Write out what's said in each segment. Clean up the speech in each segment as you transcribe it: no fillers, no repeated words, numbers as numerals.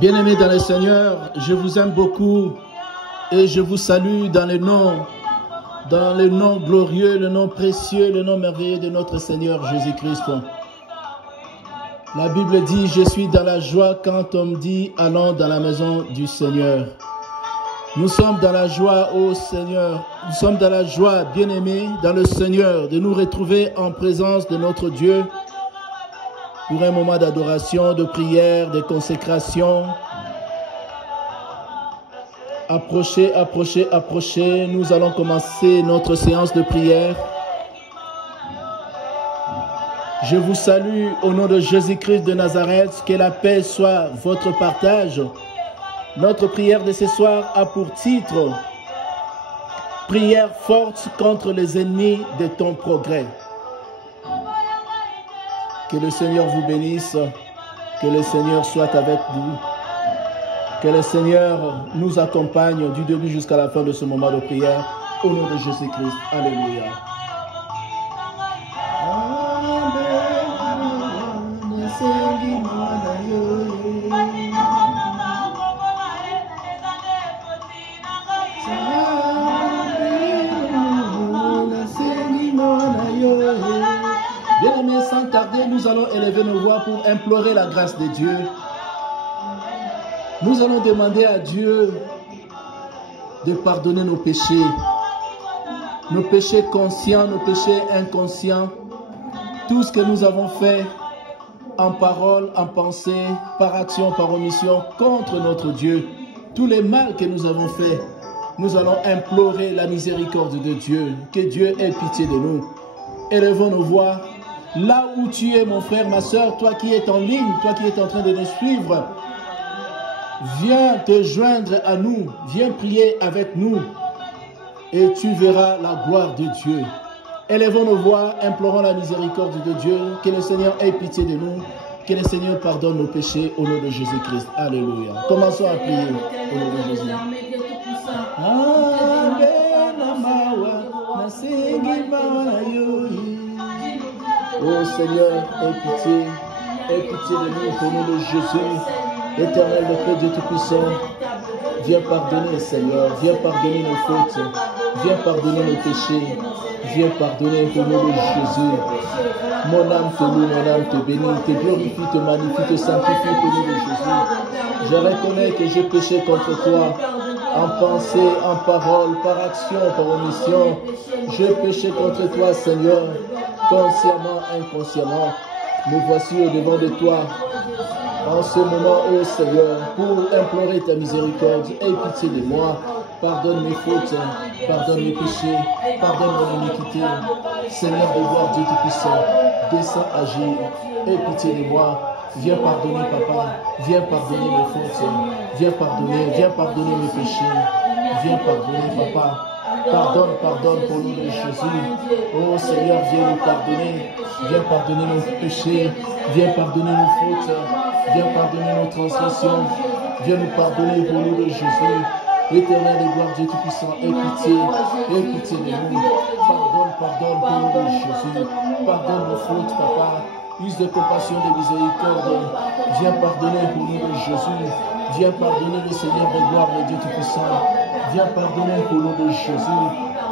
Bien-aimés dans le Seigneur, je vous aime beaucoup et je vous salue dans le nom glorieux, le nom précieux, le nom merveilleux de notre Seigneur Jésus-Christ. La Bible dit, je suis dans la joie quand on me dit, allons dans la maison du Seigneur. Nous sommes dans la joie, ô Seigneur, nous sommes dans la joie, bien-aimés, dans le Seigneur, de nous retrouver en présence de notre Dieu pour un moment d'adoration, de prière, de consécration. Approchez, approchez, approchez. Nous allons commencer notre séance de prière. Je vous salue au nom de Jésus-Christ de Nazareth. Que la paix soit votre partage. Notre prière de ce soir a pour titre « Prière forte contre les ennemis de ton progrès ». Que le Seigneur vous bénisse, que le Seigneur soit avec vous, que le Seigneur nous accompagne du début jusqu'à la fin de ce moment de prière, au nom de Jésus-Christ. Alléluia. Bien-aimés, sans tarder, nous allons élever nos voix pour implorer la grâce de Dieu. Nous allons demander à Dieu de pardonner nos péchés conscients, nos péchés inconscients, tout ce que nous avons fait en parole, en pensée, par action, par omission, contre notre Dieu. Tous les mal que nous avons fait, nous allons implorer la miséricorde de Dieu, que Dieu ait pitié de nous. Élevons nos voix. Là où tu es, mon frère, ma soeur, toi qui es en ligne, toi qui es en train de nous suivre, viens te joindre à nous, viens prier avec nous et tu verras la gloire de Dieu. Élevons nos voix, implorons la miséricorde de Dieu, que le Seigneur ait pitié de nous, que le Seigneur pardonne nos péchés au nom de Jésus-Christ. Alléluia. Commençons à prier au nom de Jésus. Oh Seigneur, aie pitié de nous au nom de Jésus. Éternel, le Père Dieu Tout-Puissant, viens pardonner, Seigneur, viens pardonner nos fautes, viens pardonner nos péchés, viens pardonner au nom de Jésus. Mon âme te loue, mon âme te bénit, te glorifie, te magnifie, te sanctifie au nom de Jésus. Je reconnais que j'ai péché contre toi, en pensée, en parole, par action, par omission. J'ai péché contre toi, Seigneur, consciemment, inconsciemment. Me voici au devant de toi, en ce moment, ô Seigneur, pour implorer ta miséricorde. Aie pitié de moi. Pardonne mes fautes, pardonne mes péchés, pardonne mon iniquité. Seigneur de gloire, Dieu Tout-Puissant, descends agir. Aie pitié de moi. Viens pardonner, Papa. Viens pardonner mes fautes. Viens pardonner mes péchés. Viens pardonner, Papa. Pardonne, pardonne pour nous de Jésus. Oh Seigneur, viens nous pardonner. Viens pardonner nos péchés. Viens pardonner nos fautes. Viens pardonner nos transgressions. Viens nous pardonner pour nous de Jésus. Éternel de gloire, Dieu Tout-Puissant, aie pitié de nous. Pardonne, pardonne pour nous de Jésus. Pardonne nos fautes, Papa. Use de compassion, de miséricorde. Viens pardonner pour nous de Jésus. Viens pardonner le Seigneur de gloire, le Dieu Tout-Puissant. Viens pardonner pour nous de Jésus.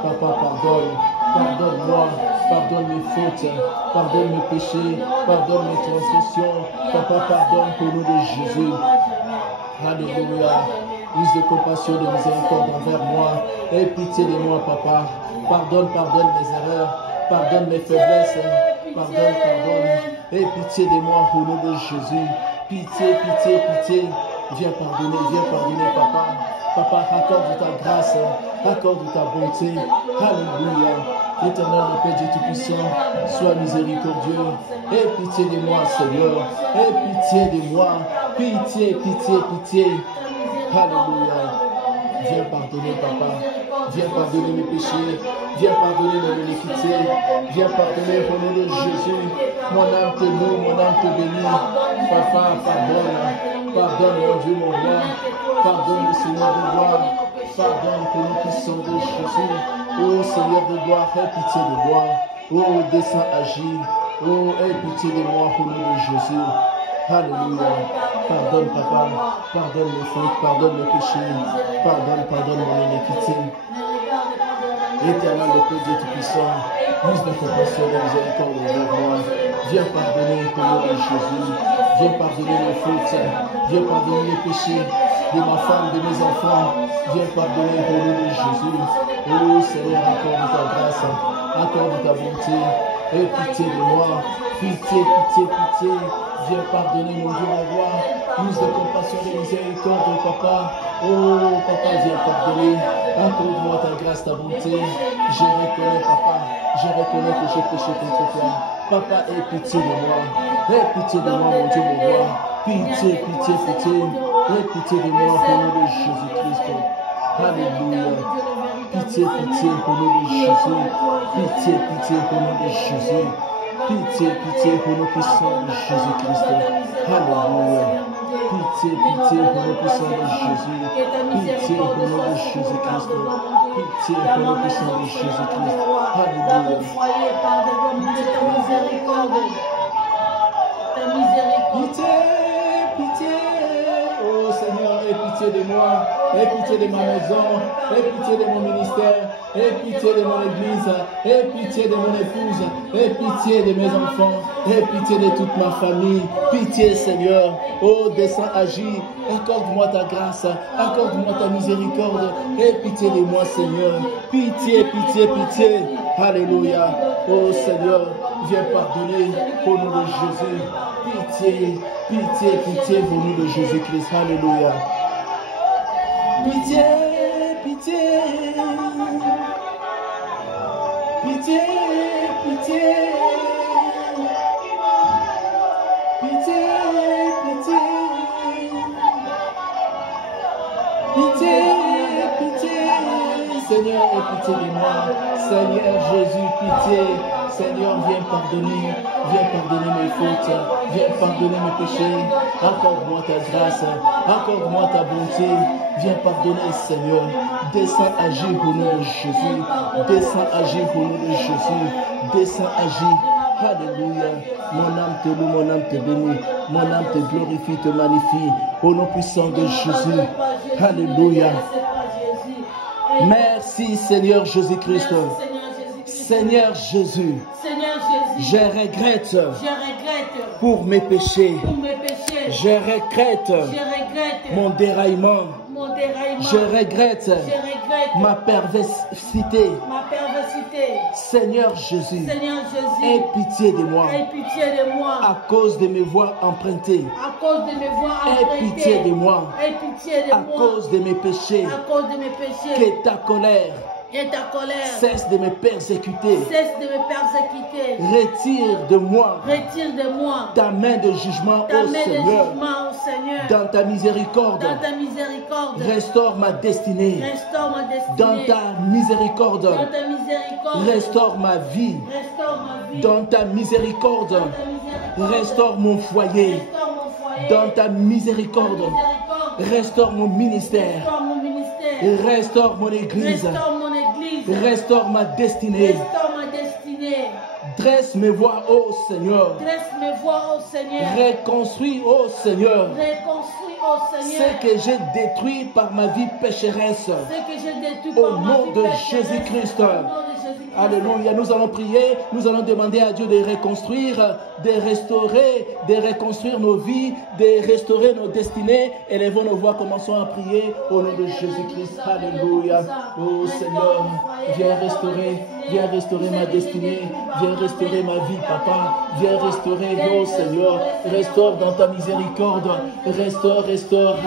Papa, pardonne. Pardonne-moi. Pardonne mes fautes. Pardonne mes péchés. Pardonne mes transgressions. Papa, pardonne pour nous de Jésus. Alléluia. Use de compassion, de miséricorde envers moi. Aie pitié de moi, Papa. Pardonne mes erreurs. Pardonne mes faiblesses. Pardonne. Aie pitié de moi au nom de Jésus. Pitié. Viens pardonner, Papa. Papa, accorde ta grâce, accorde ta bonté. Alléluia. Éternel, le Père Dieu Tout-Puissant, sois miséricordieux. Aie pitié de moi, Seigneur. Aie pitié de moi. Pitié. Alléluia. Viens pardonner, Papa. Viens pardonner mes péchés. Viens pardonner mon iniquité. Viens pardonner au nom de Jésus. Mon âme te loue, mon âme te bénit. Papa, pardonne. Pardonne, mon Dieu, mon roi. Pardonne, le Seigneur de gloire. Pardonne pour nous qui sommes de Jésus. Oh Seigneur de gloire, aie pitié de moi. Oh, descends agir. Oh, aie pitié de moi au nom de Jésus. Alléluia. Pardonne, papa. Pardonne mes fautes, pardonne mes péchés. Pardonne mon iniquité. Éternel de Dieu Tout-Puissant, use de compassion et de miséricorde envers moi. Viens pardonner au nom de Jésus. Viens pardonner mes fautes. Viens pardonner les péchés de ma femme, de mes enfants. Viens pardonner au nom de Jésus. Oh Seigneur, accorde ta grâce, accorde ta bonté. Aie pitié de moi. Pitié, pitié, pitié. Viens pardonner mon Dieu, mon roi. Use de compassion et de miséricorde, papa. Oh, papa, viens pardonner. Accorde-moi ta grâce, ta bonté. Je reconnais, papa. Je reconnais que j'ai péché contre toi. Papa, aie pitié de moi. Aie pitié de moi, mon Dieu, mon roi. Pitié, pitié, pitié. Aie pitié de moi au nom de Jésus-Christ. Alléluia. Pitié, pitié au nom de Jésus. Pitié, pitié au nom de Jésus. Pitié, pitié pour nous puissants de Jésus-Christ. Alléluia. Pitié, pitié pour nous puissants de Jésus. Pitié pour nous de Jésus-Christ. Pitié pour nous puissants de Jésus-Christ. Alléluia. Pitié, pitié. Oh Seigneur, aie pitié de moi. Aie pitié de ma maison. Aie pitié de mon ministère. Aie pitié de mon église. Aie pitié de mon épouse. Aie pitié de mes enfants. Aie pitié de toute ma famille. Pitié, Seigneur. Oh, descends, agis. Accorde-moi ta grâce. Accorde-moi ta miséricorde. Aie pitié de moi, Seigneur. Pitié, pitié, pitié. Alléluia. Oh, Seigneur, viens pardonner au nom de Jésus. Pitié, pitié, pitié au nom de Jésus-Christ. Alléluia. Pitié, pitié. Pitié, pitié. Pitié, pitié. Pitié, pitié. Seigneur, aie pitié de moi. Seigneur Jésus, pitié. Seigneur, viens pardonner mes fautes, viens pardonner mes péchés, accorde-moi ta grâce, accorde-moi ta bonté, viens pardonner, Seigneur, descends agir au nom de Jésus, descends agir au nom de Jésus, descends agir. Alléluia, mon âme te loue, mon âme te bénit, mon âme te glorifie, te magnifie, au nom puissant de Jésus. Alléluia. Merci Seigneur Jésus-Christ. Seigneur Jésus, je regrette pour mes péchés. Je regrette mon déraillement. Je regrette ma perversité. Seigneur Jésus, aie pitié de moi. À cause de mes voies empruntées. Aie pitié de moi. À cause de mes péchés. Que ta colère cesse de me persécuter. Retire de moi ta main de jugement, ô Seigneur. Dans ta miséricorde, restaure ma destinée. Dans ta miséricorde, restaure ma vie. Dans ta miséricorde, restaure mon foyer. Dans ta miséricorde, restaure mon ministère. Restaure mon église. Restaure ma destinée. Dresse mes voies, ô Seigneur. Reconstruis, ô Seigneur. Ce que j'ai détruit par ma vie pécheresse. Au nom de Jésus-Christ. Alléluia. Nous allons prier, nous allons demander à Dieu de reconstruire, de restaurer, de reconstruire nos vies, de restaurer nos destinées. Élevons nos voix, commençons à prier au nom de Jésus-Christ. Alléluia. Oh Seigneur, viens restaurer ma destinée, viens restaurer ma vie, papa. Viens restaurer, oh Seigneur, restaure dans ta miséricorde, restaure,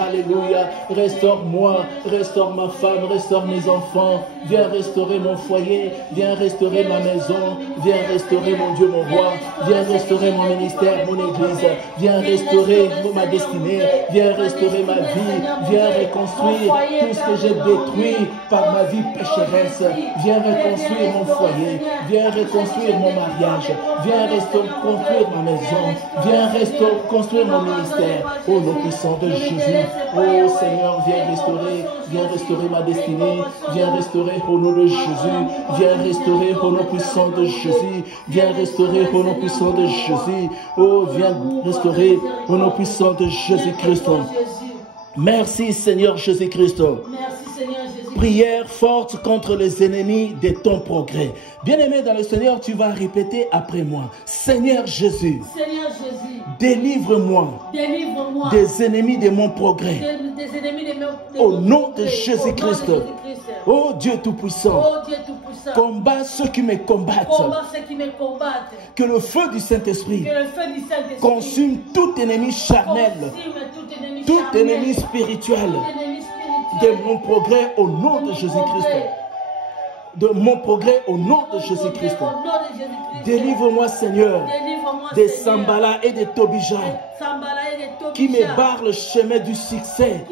alléluia. Restaure-moi, restaure ma femme, restaure mes enfants. Viens restaurer mon foyer, viens restaurer ma maison, viens restaurer mon Dieu, mon roi, viens restaurer mon ministère, mon église, viens restaurer ma destinée, viens restaurer ma vie, viens reconstruire tout ce que j'ai détruit par ma vie pécheresse, viens reconstruire mon foyer. Viens reconstruire mon mariage. Viens reconstruire ma maison. Viens reconstruire mon ministère. Au nom puissant de Jésus. Oh Seigneur, viens restaurer ma destinée. Viens restaurer au nom de Jésus. Viens restaurer au nom puissant de Jésus. Viens restaurer au nom puissant de Jésus. Oh, viens restaurer au nom puissant de Jésus-Christ. Merci Seigneur Jésus-Christ. Prière forte contre les ennemis de ton progrès. Bien-aimé dans le Seigneur, tu vas répéter après moi. Seigneur Jésus, délivre-moi des ennemis de mon progrès. Au nom de Jésus-Christ. Oh Dieu Tout-Puissant, combat ceux qui me combattent. Que le feu du Saint-Esprit consume tout ennemi charnel, tout ennemi spirituel de mon progrès au nom de Jésus-Christ. De mon progrès au nom de Jésus-Christ. Délivre-moi Seigneur des Sambala et des Tobija qui me barrent le chemin du succès.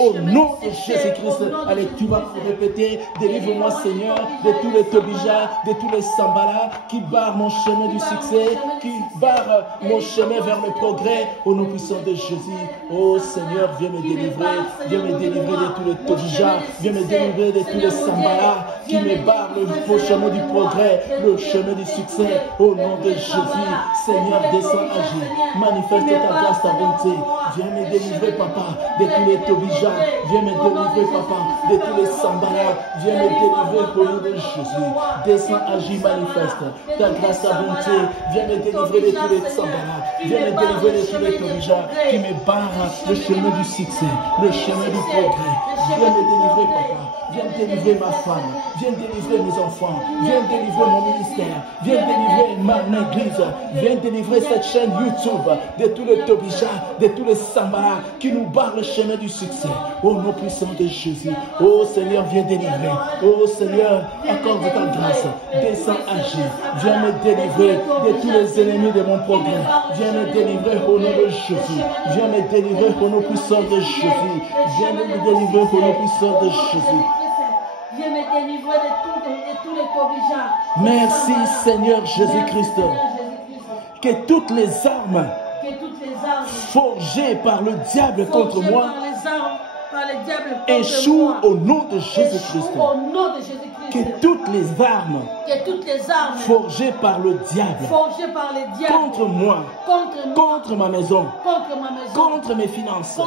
Au nom de Jésus-Christ. Allez, tu vas répéter. Délivre-moi Seigneur de tous les Tobija, de tous les Sambala qui barrent mon chemin du succès, qui barrent mon chemin vers le progrès. Au nom puissant de Jésus. Oh Seigneur, viens me délivrer. Viens me délivrer de tous les Tobija. Viens me délivrer de tous les Sambala qui me barrent le chemin du progrès, le chemin du succès. Au nom de Jésus. Seigneur, descends, agis. Manifeste ta grâce, ta bonté. Viens me délivrer, Papa, de tous les Tobija. Viens me délivrer, Papa, de tous les Sambala. Viens me délivrer au nom de Jésus. Descends, agis, manifeste ta grâce, ta bonté. Viens me délivrer de tous les Sambala. Viens me délivrer de tous les Tobija qui me barrent le chemin du succès, le chemin du progrès. Viens me délivrer, Papa. Viens délivrer ma femme. Viens délivrer mes enfants. Viens délivrer mon ministère. Viens délivrer ma église. Viens délivrer cette chaîne YouTube de tous les Tobija, de tous les Sambala qui nous barrent le chemin du succès. Au nom puissant de Jésus. Oh Seigneur, viens délivrer. Oh Seigneur, accorde ta grâce. Descends, agis. Viens me délivrer de tous les ennemis de mon progrès. Viens me délivrer au nom de Jésus. Viens me délivrer au nom puissant de Jésus. Viens me délivrer au nom puissant de Jésus. Viens me délivrer de tous les Tobija. Merci Seigneur Jésus-Christ. Que toutes les armes forgées par le diable contre moi échouent au nom de Jésus-Christ. Que toutes les armes forgées par le diable contre moi, contre ma maison, contre mes finances,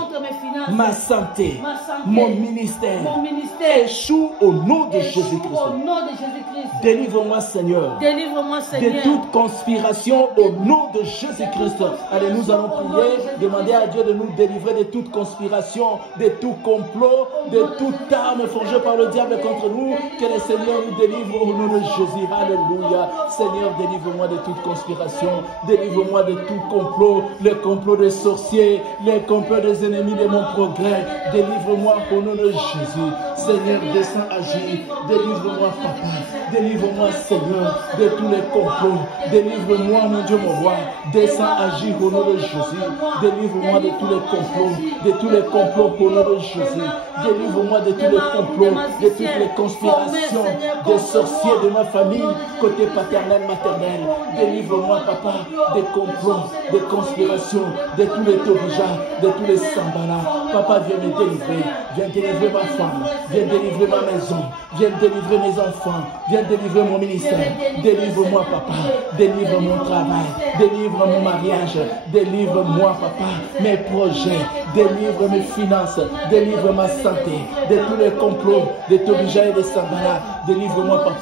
ma santé, mon ministère, échouent au nom de Jésus-Christ. Délivre-moi Seigneur de toute conspiration au nom de Jésus-Christ. Allez, nous allons prier, demander à Dieu de nous délivrer de toute conspiration, de tout complot, de toute arme forgée par le diable contre nous. Que le Seigneur nous délivre au nom de Jésus. Alléluia. Seigneur, délivre-moi de toute conspiration. Délivre-moi de tout complot. Le complot des sorciers. Les complots des ennemis de mon progrès. Délivre-moi au nom de Jésus. Seigneur, descends, agis. Délivre-moi, Papa. Délivre-moi, Seigneur, de tous les complots. Délivre-moi, mon Dieu, mon roi. Descends, agis au nom de Jésus. Délivre-moi de tous les complots. De tous les complots au nom de Jésus. Délivre-moi de tous les complots. De toutes les conspirations des sorciers de ma famille, côté paternel, maternel. Délivre-moi, Papa, des complots, des conspirations, de tous les Tobija, de tous les Sambala. Papa, viens me délivrer. Viens délivrer ma femme. Viens délivrer ma maison. Viens délivrer mes enfants. Viens délivrer mon ministère. Délivre-moi, Papa. Délivre mon travail. Délivre mon mariage. Délivre-moi, Papa, mes projets. Délivre mes finances. Délivre ma santé. De tous les complots, de Tobija et de Sambala. Délivre-moi, Papa,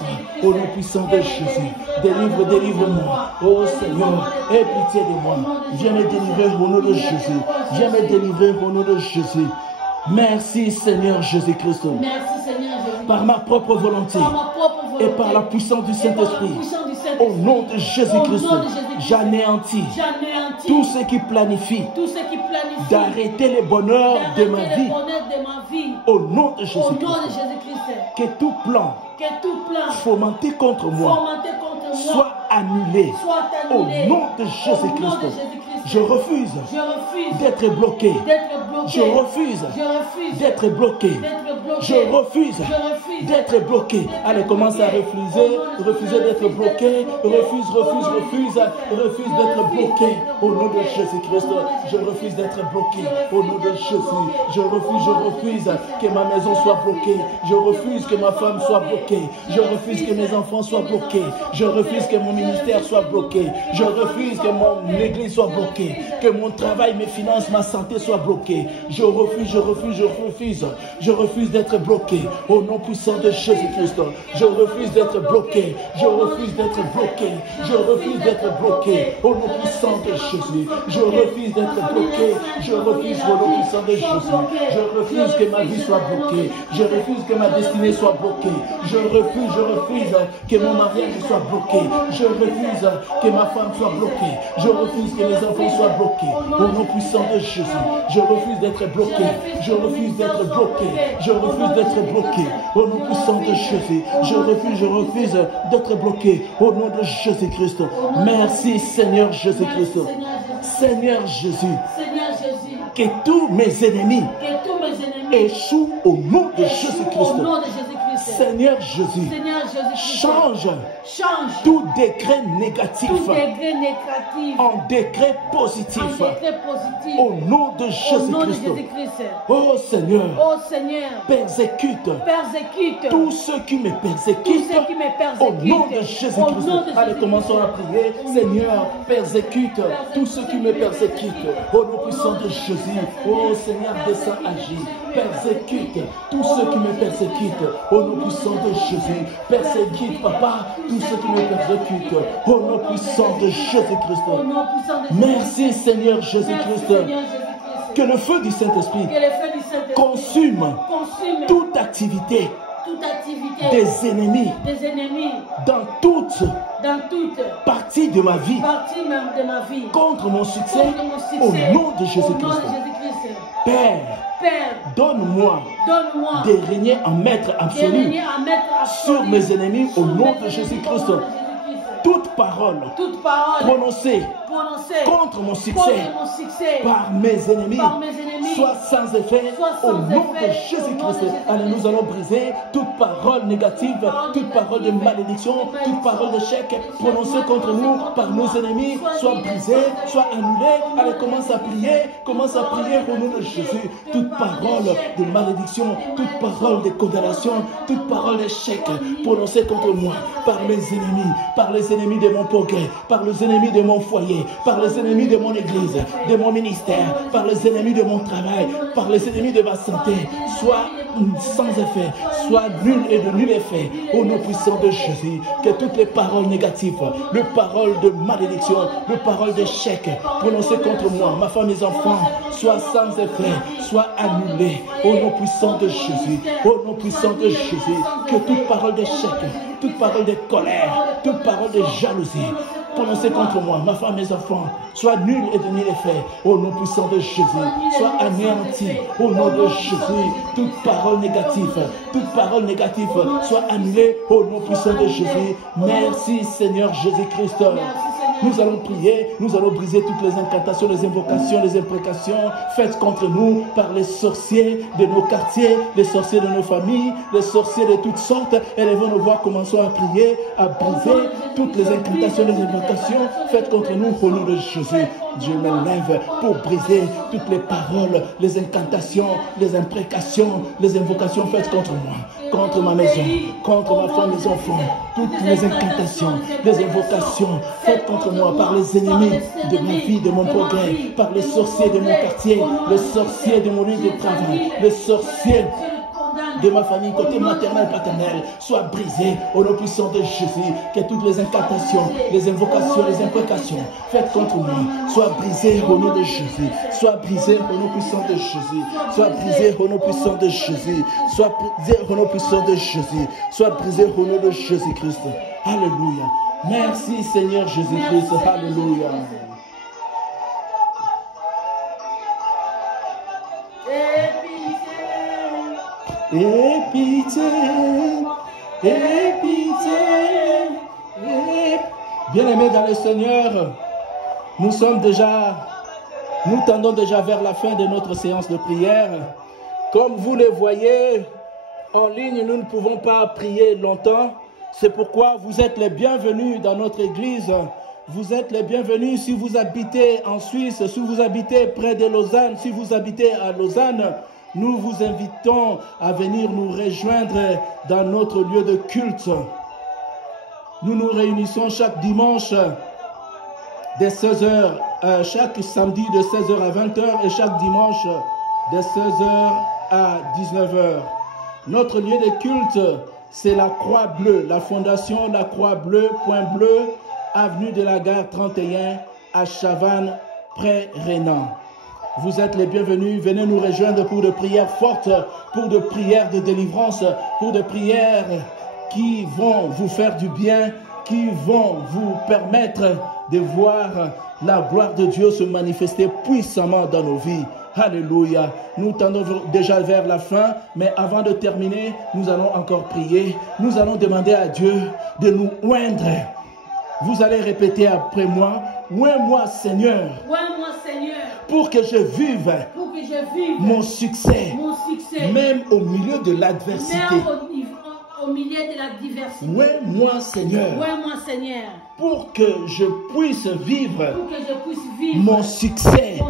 au nom puissant de Jésus. Délivre-moi. Oh Seigneur, aie pitié de moi. Viens me délivrer au nom de Jésus. Viens me délivrer au nom de Jésus. Merci Seigneur Jésus-Christ. Par ma propre volonté et par la puissance du Saint-Esprit. Au nom de Jésus-Christ, j'anéantis tout ce qui planifie d'arrêter le bonheur de ma vie. Au nom de Jésus-Christ, que tout plan fomenté contre moi soit annulé. Au nom de Jésus-Christ, je refuse d'être bloqué. Je refuse d'être bloqué. Je refuse d'être bloqué. Allez, commence à refuser d'être bloqué. Refuse d'être bloqué. Au nom de Jésus-Christ, je refuse d'être bloqué. Au nom de Jésus, je refuse que ma maison soit bloquée. Je refuse que ma femme soit bloquée. Je refuse que mes enfants soient bloqués. Je refuse que mon ministère soit bloqué. Je refuse que mon église soit bloquée. Que mon travail, mes finances, ma santé soit bloquée. Je refuse d'être bloqué. Au nom puissant de Jésus-Christ, je refuse d'être bloqué. Je refuse d'être bloqué. Je refuse d'être bloqué. Au nom puissant de Jésus, je refuse d'être bloqué. Je refuse au nom puissant de Jésus. Je refuse que ma vie soit bloquée. Je refuse que ma destinée soit bloquée. Je refuse que mon mariage soit bloqué. Je refuse que ma femme soit bloquée. Je refuse que mes enfants soient bloqués. Au nom puissant de Jésus, je refuse d'être bloqué. Je refuse d'être bloqué. Je refuse d'être bloqué. Au nom puissant de Jésus, je refuse d'être bloqué. Au nom de Jésus-Christ. Merci Seigneur Jésus-Christ. Seigneur Jésus, que tous mes ennemis échouent au nom de Jésus-Christ. Seigneur Jésus, change tout décret négatif en décret positif. Au nom de Jésus-Christ. Oh Seigneur, persécute tous ceux qui me persécutent. Au nom de Jésus-Christ. Allez, commençons à prier. Seigneur, persécute tous ceux qui me persécutent. Au nom puissant de Jésus. Oh Seigneur, descends, agis. Persécute tous ceux qui me persécutent. Au nom puissant de Jésus. Persécute, Papa, tous ceux qui me persécutent. Au nom puissant de Jésus-Christ. Merci Seigneur Jésus-Christ. Que le feu du Saint-Esprit consume toute activité des ennemis dans toute partie de ma vie contre mon succès au nom de Jésus-Christ. Père, donne-moi de régner en maître absolu sur mes ennemis au nom de Jésus-Christ. Toute parole prononcée contre mon succès par mes ennemis soit sans effet au nom de Jésus-Christ. Allez, nous allons briser toute parole négative, toute parole de malédiction, toute parole d'échec prononcée contre nous par nos ennemis, soit brisée, soit annulée. Allez, commence à prier au nom de Jésus. Toute parole de malédiction, toute parole de condamnation, toute parole d'échec prononcée contre moi par les ennemis de mon progrès, par les ennemis de mon foyer, par les ennemis de mon église, de mon ministère, par les ennemis de mon travail, par les ennemis de ma santé, soit sans effet, soit nul et de nul effet. Au nom puissant de Jésus, que toutes les paroles négatives, les paroles de malédiction, les paroles d'échec prononcées contre moi, ma femme, mes enfants, soient sans effet, soient annulées. Au nom puissant de Jésus, au nom puissant de Jésus, que toute parole d'échec, toute parole de colère, toute parole de jalousie prononcée contre moi, ma femme, mes enfants, soit nulle et de nul effet. Au nom puissant de Jésus, soit anéantie. Au nom de Jésus, toute parole négative soit annulée. Au nom puissant de Jésus. Merci Seigneur Jésus-Christ. Nous allons prier, nous allons briser toutes les incantations, les invocations, les imprécations faites contre nous par les sorciers de nos quartiers, les sorciers de nos familles, les sorciers de toutes sortes. Élevons nos voix, commençons à prier, à briser toutes les incantations, les invocations faites contre nous au nom de Jésus. Dieu me lève pour briser toutes les paroles, les incantations, les imprécations, les invocations faites contre moi, contre ma maison, contre ma femme, mes enfants. Toutes les incantations, les invocations faites contre moi par les ennemis de ma vie, de mon progrès, par les sorciers de mon quartier, les sorciers de mon lieu de travail, les sorciers de ma famille, côté maternel, paternel, soit brisé au nom puissant de Jésus. Que toutes les incantations, les invocations, les imprécations faites contre moi soient brisées au nom de Jésus. Soit brisées au nom puissant de Jésus. Soit brisées au nom puissant de Jésus. Soit brisées au nom puissant de Jésus. Soit brisées au nom de Jésus-Christ. Alléluia. Merci Seigneur Jésus-Christ. Alléluia. Et pitié, bien-aimés dans le Seigneur, nous tendons déjà vers la fin de notre séance de prière. Comme vous le voyez, en ligne, nous ne pouvons pas prier longtemps. C'est pourquoi vous êtes les bienvenus dans notre église. Vous êtes les bienvenus si vous habitez en Suisse, si vous habitez près de Lausanne, si vous habitez à Lausanne. Nous vous invitons à venir nous rejoindre dans notre lieu de culte. Nous nous réunissons chaque dimanche de 16h, chaque samedi de 16h à 20h et chaque dimanche de 16h à 19h. Notre lieu de culte, c'est la Croix Bleue, la fondation La Croix Bleue, Point Bleu, avenue de la Gare 31 à Chavannes, près Rénan. Vous êtes les bienvenus, venez nous rejoindre pour des prières fortes, pour des prières de délivrance, pour des prières qui vont vous faire du bien, qui vont vous permettre de voir la gloire de Dieu se manifester puissamment dans nos vies. Alléluia. Nous tendons déjà vers la fin, mais avant de terminer, nous allons encore prier. Nous allons demander à Dieu de nous oindre. Vous allez répéter après moi, oins-moi Seigneur, Oins-moi, Seigneur, pour que je vive, mon succès, même au milieu de l'adversité. Au milieu de la diversité. Oins-moi Seigneur, Oins-moi, Seigneur, pour que je puisse vivre, mon succès,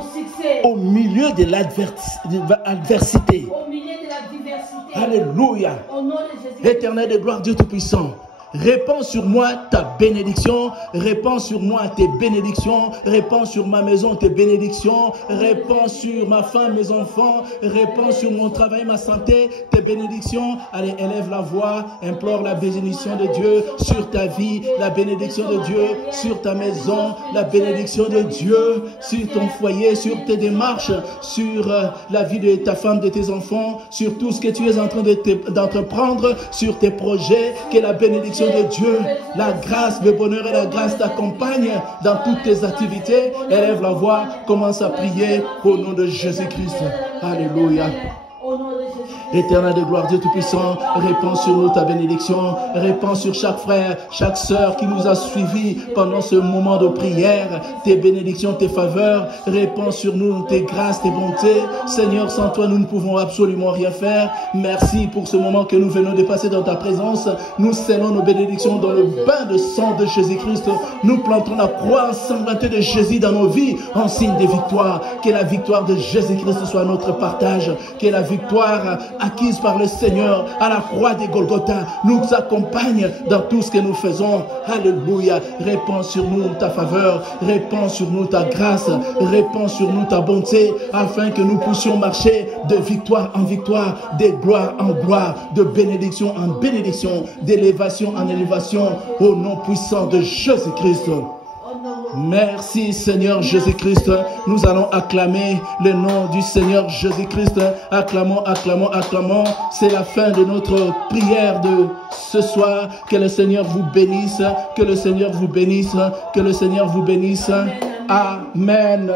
au milieu de l'adversité. Au milieu de la diversité. Alléluia. Au nom de Jésus. Éternel de gloire, Dieu Tout-Puissant, répands sur moi ta bénédiction, répands sur moi tes bénédictions, répands sur ma maison tes bénédictions, répands sur ma femme, mes enfants, répands sur mon travail, ma santé, tes bénédictions. Allez, élève la voix, implore la bénédiction de Dieu sur ta vie, la bénédiction de Dieu sur ta maison, la bénédiction de Dieu sur ton foyer, sur tes démarches, sur la vie de ta femme, de tes enfants, sur tout ce que tu es en train d'entreprendre, sur tes projets, que la bénédiction de Dieu, la grâce, le bonheur et la grâce t'accompagnent dans toutes tes activités. Élève la voix, commence à prier au nom de Jésus-Christ. Alléluia. Éternel de gloire, Dieu Tout-Puissant, répands sur nous ta bénédiction, répands sur chaque frère, chaque sœur qui nous a suivis pendant ce moment de prière, tes bénédictions, tes faveurs, répands sur nous tes grâces, tes bontés. Seigneur, sans toi, nous ne pouvons absolument rien faire. Merci pour ce moment que nous venons de passer dans ta présence. Nous scellons nos bénédictions dans le bain de sang de Jésus-Christ. Nous plantons la croix ensanglantée de Jésus dans nos vies en signe de victoire. Que la victoire de Jésus-Christ soit notre partage. Que la victoire acquise par le Seigneur à la croix de Golgotha nous accompagne dans tout ce que nous faisons. Alléluia. Répands sur nous ta faveur, répands sur nous ta grâce, répands sur nous ta bonté, afin que nous puissions marcher de victoire en victoire, de gloire en gloire, de bénédiction en bénédiction, d'élévation en élévation, au nom puissant de Jésus-Christ. Merci Seigneur Jésus-Christ. Nous allons acclamer le nom du Seigneur Jésus-Christ. Acclamons, acclamons, acclamons. C'est la fin de notre prière de ce soir. Que le Seigneur vous bénisse. Que le Seigneur vous bénisse. Que le Seigneur vous bénisse. Amen.